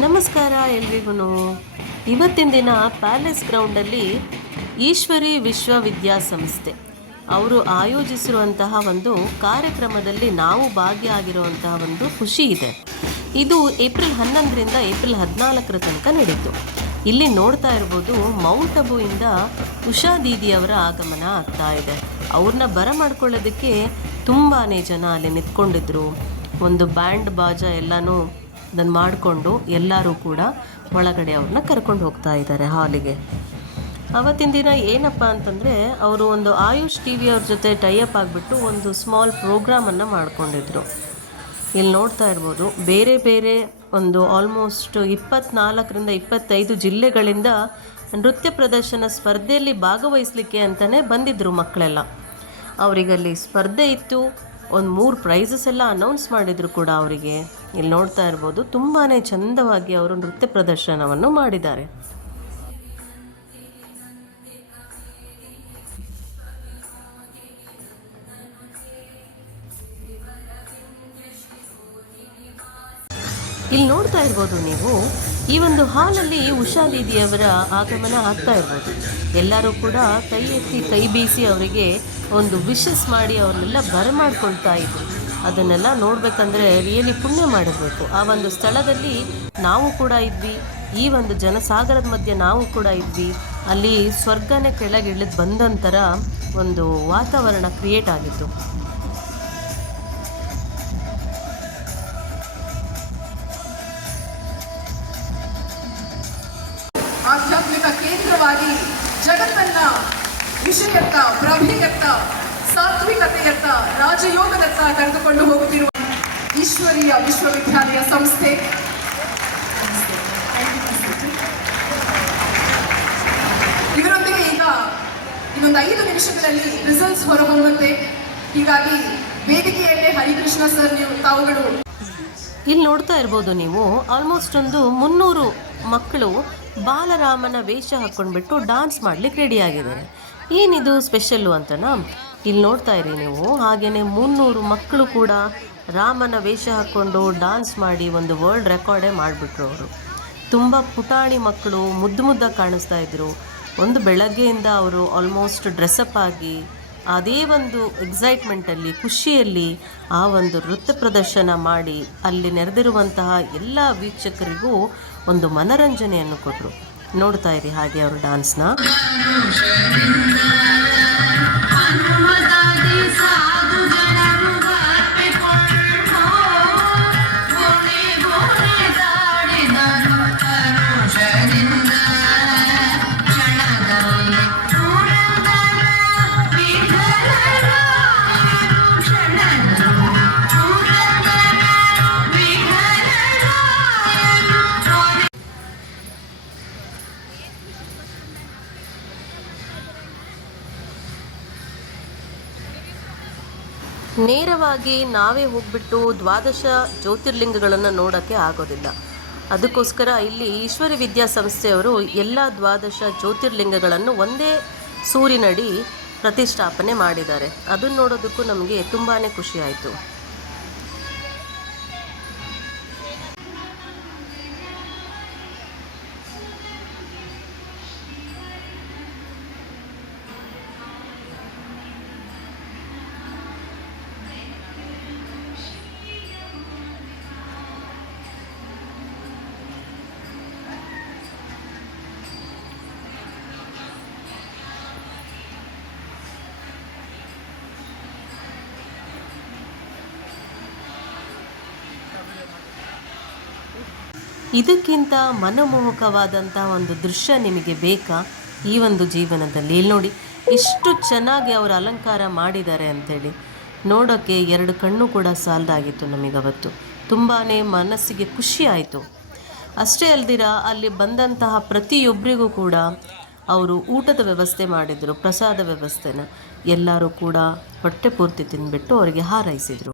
ನಮಸ್ಕಾರ ಎಲ್ರಿಗೂ ಇವತ್ತಿನ ದಿನ ಪ್ಯಾಲೇಸ್ ಗ್ರೌಂಡಲ್ಲಿ ಈಶ್ವರಿ ವಿಶ್ವವಿದ್ಯಾಸಂಸ್ಥೆ ಅವರು ಆಯೋಜಿಸಿರುವಂತಹ ಒಂದು ಕಾರ್ಯಕ್ರಮದಲ್ಲಿ ನಾವು ಭಾಗಿಯಾಗಿರುವಂತಹ ಒಂದು ಖುಷಿ ಇದೆ. ಇದು ಏಪ್ರಿಲ್ ಹನ್ನೊಂದರಿಂದ ಏಪ್ರಿಲ್ ಹದಿನಾಲ್ಕರ ತನಕ ನಡೀತು ಇಲ್ಲಿ ನೋಡ್ತಾ ಇರ್ಬೋದು ಮೌಂಟ್ ಅಬುವಿಂದ ಉಷಾ ದೀದಿಯವರ ಆಗಮನ ಆಗ್ತಾ ಇದೆ. ಅವ್ರನ್ನ ಬರಮಾಡ್ಕೊಳ್ಳೋದಕ್ಕೆ ತುಂಬಾ ಜನ ಅಲ್ಲಿ ನಿಂತ್ಕೊಂಡಿದ್ರು. ಒಂದು ಬ್ಯಾಂಡ್ ಬಾಜಾ ಎಲ್ಲನೂ ಅದನ್ನು ಮಾಡಿಕೊಂಡು ಎಲ್ಲರೂ ಕೂಡ ಒಳಗಡೆ ಅವ್ರನ್ನ ಕರ್ಕೊಂಡು ಹೋಗ್ತಾ ಇದ್ದಾರೆ ಹಾಲಿಗೆ. ಅವತ್ತಿನ ದಿನ ಏನಪ್ಪ ಅಂತಂದರೆ, ಅವರು ಒಂದು ಆಯುಷ್ ಟಿ ವಿ ಅವ್ರ ಜೊತೆ ಟೈಅಪ್ ಆಗಿಬಿಟ್ಟು ಒಂದು ಸ್ಮಾಲ್ ಪ್ರೋಗ್ರಾಮನ್ನು ಮಾಡ್ಕೊಂಡಿದ್ರು. ಇಲ್ಲಿ ನೋಡ್ತಾ ಇರ್ಬೋದು, ಬೇರೆ ಬೇರೆ ಒಂದು ಆಲ್ಮೋಸ್ಟ್ ಇಪ್ಪತ್ನಾಲ್ಕರಿಂದ ಇಪ್ಪತ್ತೈದು ಜಿಲ್ಲೆಗಳಿಂದ ನೃತ್ಯ ಪ್ರದರ್ಶನ ಸ್ಪರ್ಧೆಯಲ್ಲಿ ಭಾಗವಹಿಸಲಿಕ್ಕೆ ಅಂತಲೇ ಬಂದಿದ್ದರು ಮಕ್ಕಳೆಲ್ಲ ಅವರಿಗಲ್ಲಿ ಸ್ಪರ್ಧೆ ಇತ್ತು ಒಂದು ಮೂರು ಪ್ರೈಸಸ್ ಎಲ್ಲ ಅನೌನ್ಸ್ ಮಾಡಿದರು ಕೂಡ ಅವರಿಗೆ. ಇಲ್ಲಿ ನೋಡ್ತಾ ಇರ್ಬೋದು ತುಂಬಾ ಚಂದವಾಗಿ ಅವರು ನೃತ್ಯ ಪ್ರದರ್ಶನವನ್ನು ಮಾಡಿದ್ದಾರೆ. ಇಲ್ಲಿ ನೋಡ್ತಾ ಇರ್ಬೋದು ನೀವು ಈ ಒಂದು ಹಾಲಲ್ಲಿ ಉಷಾ ದೀದಿಯವರ ಆಗಮನ ಆಗ್ತಾ ಇರ್ಬೋದು. ಎಲ್ಲರೂ ಕೂಡ ಕೈ ಎತ್ತಿ ಕೈ ಬೀಸಿ ಅವರಿಗೆ ಒಂದು ವಿಶಸ್ ಮಾಡಿ ಅವ್ರನ್ನೆಲ್ಲ ಬರಮಾಡ್ಕೊಳ್ತಾ ಇದ್ರು. ಅದನ್ನೆಲ್ಲ ನೋಡಬೇಕಂದ್ರೆ ರಿಯಲಿ ಪುಣ್ಯ ಮಾಡಬೇಕು ಆ ಒಂದು ಸ್ಥಳದಲ್ಲಿ ನಾವು ಕೂಡ ಇದ್ವಿ. ಈ ಒಂದು ಜನಸಾಗರದ ಮಧ್ಯೆ ನಾವು ಕೂಡ ಇದ್ವಿ. ಅಲ್ಲಿ ಸ್ವರ್ಗನೇ ಕೆಳಗೆ ಇಳಿದು ಬಂದಂತರ ಒಂದು ವಾತಾವರಣ ಕ್ರಿಯೇಟ್ ಆಗಿತ್ತು. ಕೇಂದ್ರವಾಗಿ ಜಗತ್ತನ್ನ ವಿಷಯತ್ತ ಪ್ರಭೆಯತ್ತ ಸಾತ್ವಿಕತೆಯತ್ತ, ರಾಜಯೋಗದತ್ತ ಕರೆದುಕೊಂಡು ಹೋಗುತ್ತಿರುವ ಈಶ್ವರೀಯ ವಿಶ್ವವಿದ್ಯಾಲಯ ಸಂಸ್ಥೆ. ಇದರೊಂದಿಗೆ ಈಗ ಇನ್ನೊಂದು ಐದು ನಿಮಿಷಗಳಲ್ಲಿ ರಿಸಲ್ಟ್ಸ್ ಹೊರಹೊಮ್ಮುತ್ತೆ ಹೀಗಾಗಿ ವೇದಿಕೆಯಲ್ಲೇ ಹರಿಕೃಷ್ಣ ಸರ್ ನೀವು, ತಾವುಗಳು. ಇಲ್ಲಿ ನೋಡ್ತಾ ಇರ್ಬೋದು ನೀವು ಆಲ್ಮೋಸ್ಟ್ ಒಂದು ಮುನ್ನೂರು ಮಕ್ಕಳು ಬಾಲರಾಮನ ವೇಷ ಹಾಕ್ಕೊಂಡ್ಬಿಟ್ಟು ಡಾನ್ಸ್ ಮಾಡ್ಲಿಕ್ಕೆ ರೆಡಿ ಆಗಿದ್ದಾರೆ. ಏನಿದು ಸ್ಪೆಷಲ್ಲು ಅಂತನಾ? ಇಲ್ಲಿ ನೋಡ್ತಾ ಇರಿ ನೀವು. ಹಾಗೆಯೇ ಮುನ್ನೂರು ಮಕ್ಕಳು ಕೂಡ ರಾಮನ ವೇಷ ಹಾಕ್ಕೊಂಡು ಡಾನ್ಸ್ ಮಾಡಿ ಒಂದು ವರ್ಲ್ಡ್ ರೆಕಾರ್ಡೇ ಮಾಡಿಬಿಟ್ರು ಅವರು. ತುಂಬ ಪುಟಾಣಿ ಮಕ್ಕಳು, ಮುದ್ದು ಮುದ್ದಾಗಿ ಕಾಣಿಸ್ತಾ ಇದ್ದರು ಒಂದು ಬೆಳಗ್ಗೆಯಿಂದ ಅವರು ಆಲ್ಮೋಸ್ಟ್ ಡ್ರೆಸ್ಅಪ್ ಆಗಿ, ಅದೇ ಒಂದು ಎಕ್ಸೈಟ್ಮೆಂಟಲ್ಲಿ ಖುಷಿಯಲ್ಲಿ ಆ ಒಂದು ನೃತ್ಯ ಪ್ರದರ್ಶನ ಮಾಡಿ ಅಲ್ಲಿ ನೆರೆದಿರುವಂತಹ ಎಲ್ಲ ವೀಕ್ಷಕರಿಗೂ ಒಂದು ಮನರಂಜನೆಯನ್ನು ಕೊಟ್ಟರು ನೋಡ್ತಾ ಇರಿ ಹಾಗೆ ಅವರು ಡಾನ್ಸ್ನ ನೇರವಾಗಿ ನಾವೇ ಹೋಗ್ಬಿಟ್ಟು ದ್ವಾದಶ ಜ್ಯೋತಿರ್ಲಿಂಗಗಳನ್ನು ನೋಡೋಕ್ಕೆ ಆಗೋದಿಲ್ಲ. ಅದಕ್ಕೋಸ್ಕರ ಇಲ್ಲಿ ಈಶ್ವರಿ ವಿದ್ಯಾಸಂಸ್ಥೆಯವರು ಎಲ್ಲ ದ್ವಾದಶ ಜ್ಯೋತಿರ್ಲಿಂಗಗಳನ್ನು ಒಂದೇ ಸೂರಿನಡಿ ಪ್ರತಿಷ್ಠಾಪನೆ ಮಾಡಿದ್ದಾರೆ. ಅದನ್ನು ನೋಡೋದಕ್ಕೂ ನಮಗೆ ತುಂಬಾ ಖುಷಿ ಇದಕ್ಕಿಂತ ಮನಮೋಹಕವಾದಂಥ ಒಂದು ದೃಶ್ಯ ನಿಮಗೆ ಬೇಕಾ? ಈ ಒಂದು ಜೀವನದಲ್ಲಿ. ಇಲ್ಲಿ ನೋಡಿ ಎಷ್ಟು ಚೆನ್ನಾಗಿ ಅವರು ಅಲಂಕಾರ ಮಾಡಿದ್ದಾರೆ ಅಂಥೇಳಿ ನೋಡೋಕ್ಕೆ ಎರಡು ಕಣ್ಣು ಕೂಡ ಸಾಲದಾಗಿತ್ತು ನಮಗವತ್ತು. ತುಂಬಾ ಮನಸ್ಸಿಗೆ ಖುಷಿ ಆಯಿತು. ಅಷ್ಟೇ ಅಲ್ದಿರ, ಅಲ್ಲಿ ಬಂದಂತಹ ಪ್ರತಿಯೊಬ್ಬರಿಗೂ ಕೂಡ ಅವರು ಊಟದ ವ್ಯವಸ್ಥೆ ಮಾಡಿದರು, ಪ್ರಸಾದ ವ್ಯವಸ್ಥೆನ. ಎಲ್ಲರೂ ಕೂಡ ಹೊಟ್ಟೆ ಪೂರ್ತಿ ತಿಂದುಬಿಟ್ಟು ಅವರಿಗೆ ಹಾರೈಸಿದರು.